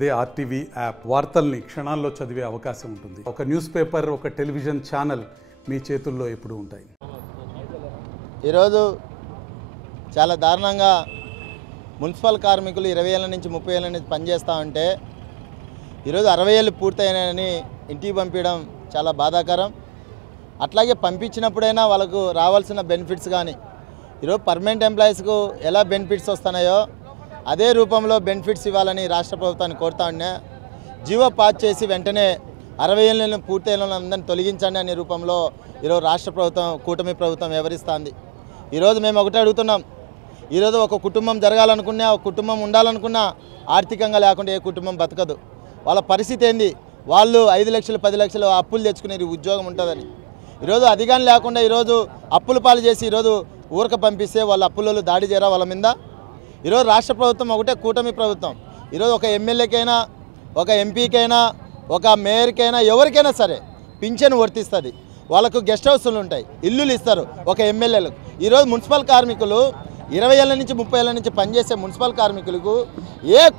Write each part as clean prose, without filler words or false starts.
అదే RTV app వార్తల్ని క్షణాల్లో చదివే అవకాశం ఉంటుంది. ఒక న్యూస్ పేపర్, ఒక టెలివిజన్ ఛానల్ మీ చేతుల్లో ఎప్పుడూ ఉంటాయి. ఈరోజు చాలా దారుణంగా మున్సిపల్ కార్మికులు 20 ఏళ్ళ నుంచి 30 ఏళ్ళ నుంచి పనిచేస్తూ ఉంటే ఈరోజు 60 ఏళ్ళు పూర్తయినాయని ఇంటికి పంపించడం చాలా బాధాకరం. అట్లాగే పంపించినప్పుడైనా వాళ్ళకు రావాల్సిన బెనిఫిట్స్ కానీ ఈరోజు పర్మనెంట్ ఎంప్లాయీస్కు ఎలా బెనిఫిట్స్ వస్తున్నాయో అదే రూపంలో బెనిఫిట్స్ ఇవ్వాలని రాష్ట్ర ప్రభుత్వాన్ని కోరుతా ఉన్నా. జీవో పాస్ చేసి వెంటనే 60 ఏళ్ళను పూర్తయిన అందరినీ తొలగించండి అనే రూపంలో ఈరోజు రాష్ట్ర ప్రభుత్వం, కూటమి ప్రభుత్వం వ్యవహరిస్తుంది. ఈరోజు మేము ఒకటే అడుగుతున్నాం. ఈరోజు ఒక కుటుంబం జరగాలనుకున్నా, ఒక కుటుంబం ఉండాలనుకున్నా ఆర్థికంగా లేకుండా ఏ కుటుంబం బతకదు. వాళ్ళ పరిస్థితి ఏంది? వాళ్ళు 5 లక్షలు 10 లక్షలు అప్పులు తెచ్చుకునే ఉద్యోగం ఉంటుందని ఈరోజు అది కానీ లేకుండా ఈరోజు అప్పుల పాలు చేసి ఈరోజు ఊరక పంపిస్తే వాళ్ళ అప్పులలో దాడి చేయరా వాళ్ళ మీద? ఈరోజు రాష్ట్ర ప్రభుత్వం ఒకటే, కూటమి ప్రభుత్వం. ఈరోజు ఒక ఎమ్మెల్యేకైనా, ఒక ఎంపీకైనా, ఒక మేయర్కైనా, ఎవరికైనా సరే పింఛను వర్తిస్తుంది. వాళ్ళకు గెస్ట్ హౌస్లు ఉంటాయి, ఇల్లులు ఇస్తారు ఒక ఎమ్మెల్యేలకు. ఈరోజు మున్సిపల్ కార్మికులు 20 ఏళ్ళ నుంచి 30 ఏళ్ళ నుంచి పనిచేసే మున్సిపల్ కార్మికులకు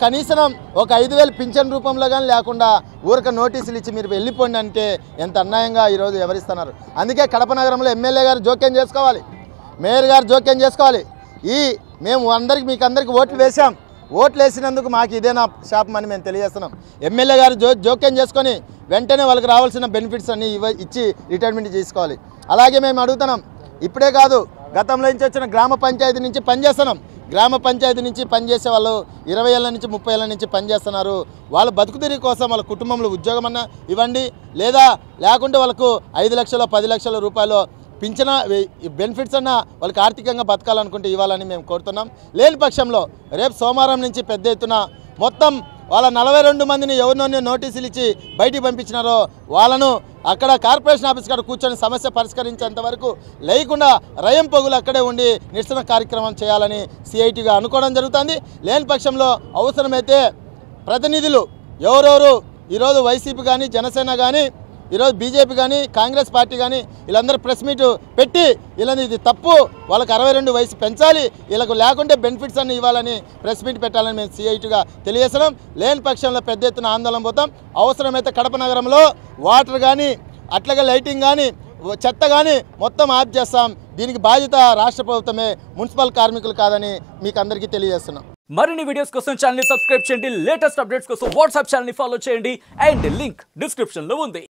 కనీసం ఒక 5,000 పింఛన్ రూపంలో కానీ లేకుండా ఊరక నోటీసులు ఇచ్చి మీరు వెళ్ళిపోండి అంటే ఎంత అన్యాయంగా ఈరోజు ఎవరిస్తున్నారు. అందుకే కడప నగరంలో ఎమ్మెల్యే గారు జోక్యం చేసుకోవాలి, మేయర్ గారు జోక్యం చేసుకోవాలి. మేము మీకు అందరికీ ఓట్లు వేసాం, ఓట్లు వేసినందుకు మాకు ఇదేనా శాపం అని మేము తెలియజేస్తున్నాం. ఎమ్మెల్యే గారు జోక్యం చేసుకొని వెంటనే వాళ్ళకి రావాల్సిన బెనిఫిట్స్ అన్నీ ఇచ్చి రిటైర్మెంట్ చేసుకోవాలి. అలాగే మేము అడుగుతున్నాం, ఇప్పుడే కాదు గతంలో నుంచి వచ్చిన గ్రామ పంచాయతీ నుంచి పనిచేస్తున్నాం. గ్రామ పంచాయతీ నుంచి పనిచేసే వాళ్ళు 20 ఏళ్ళ నుంచి 30 ఏళ్ళ నుంచి పనిచేస్తున్నారు. వాళ్ళ బతుకుతీరి కోసం వాళ్ళ కుటుంబంలో ఉద్యోగం అన్నా ఇవ్వండి, లేకుంటే వాళ్ళకు 5 లక్షలు 10 లక్షల రూపాయలు పింఛన బెనిఫిట్స్ అన్నా వాళ్ళకి ఆర్థికంగా బతకాలనుకుంటే ఇవ్వాలని మేము కోరుతున్నాం. లేని పక్షంలో రేపు సోమవారం నుంచి పెద్ద ఎత్తున మొత్తం వాళ్ళ 42 మందిని ఎవరినో నోటీసులు ఇచ్చి బయటికి పంపించినారో వాళ్ళను అక్కడ కార్పొరేషన్ ఆఫీస్ కాడ కూర్చొని సమస్య పరిష్కరించేంత వరకు లేకుండా రయం పొగులు అక్కడే ఉండి నిరసన కార్యక్రమం చేయాలని సిఐటిగా అనుకోవడం జరుగుతుంది. లేని పక్షంలో అవసరమైతే ప్రతినిధులు ఎవరెవరు ఈరోజు వైసీపీ కానీ, జనసేన కానీ, ఈరోజు బీజేపీ కానీ, కాంగ్రెస్ పార్టీ కానీ వీళ్ళందరూ ప్రెస్ మీట్ పెట్టి వీళ్ళని ఇది తప్పు, వాళ్ళకి 62 వయసు పెంచాలి, వీళ్ళకు లేకుంటే బెనిఫిట్స్ అన్ని ఇవ్వాలని ప్రెస్ మీట్ పెట్టాలని మేము సిఐటిగా తెలియజేస్తున్నాం. లేని పక్షంలో పెద్ద ఎత్తున ఆందోళన పోతాం. అవసరమైతే కడప నగరంలో వాటర్ కానీ, అట్లాగే లైటింగ్ కానీ, చెత్త కానీ మొత్తం ఆఫ్ చేస్తాం. దీనికి బాధ్యత రాష్ట్ర ప్రభుత్వమే, మున్సిపల్ కార్మికులు కాదని మీకు అందరికీ తెలియజేస్తున్నాం. మరిన్ని వీడియోస్ కోసం ఛానల్ ని సబ్స్క్రైబ్ చేయండి. లేటెస్ట్ అప్డేట్స్ కోసం వాట్సాప్ ఛానల్ ని ఫాలో చేయండి. అండ్ లింక్ డిస్క్రిప్షన్ లో ఉంది.